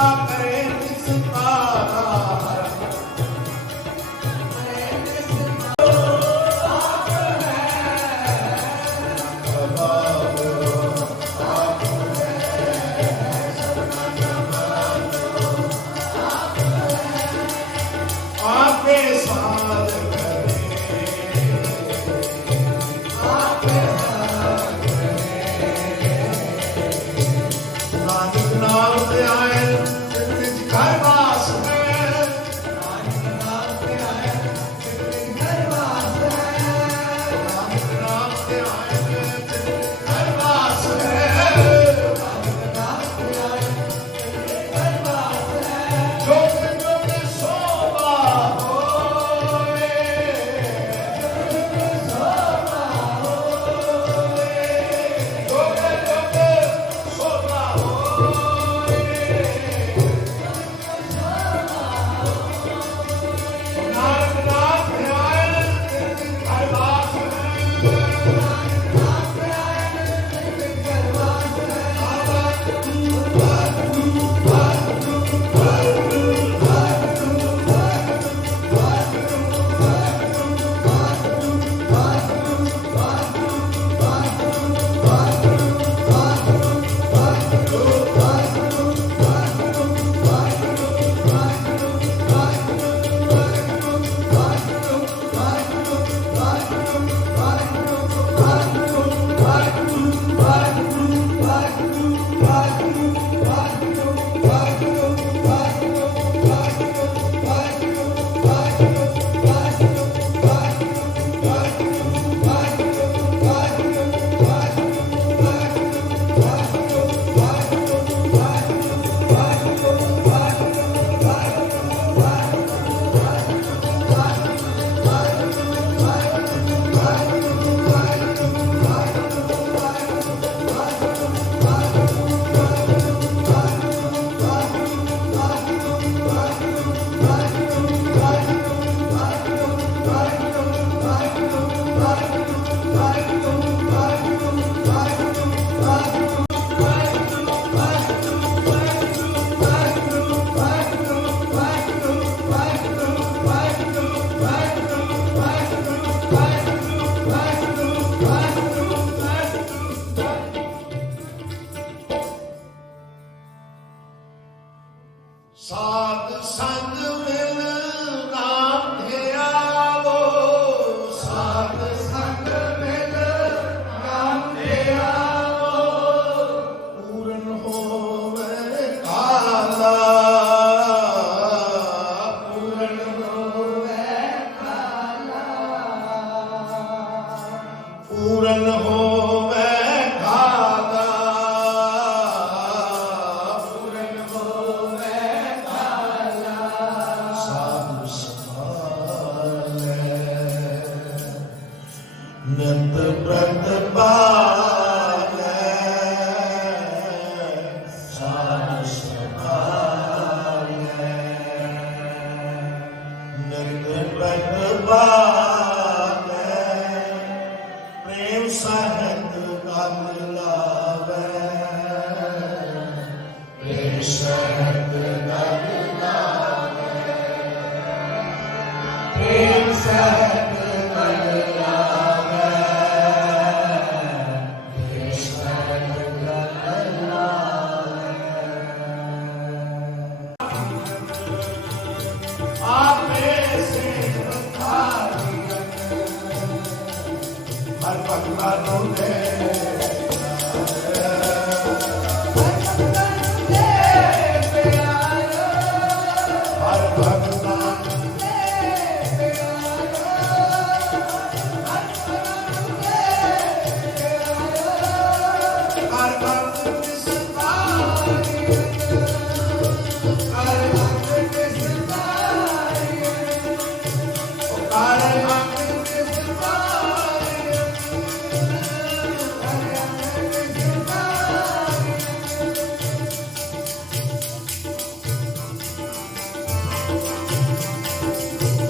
stop and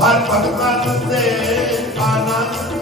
ਹਰ ਭਗਤ ਦੇ ਆਨੰਦ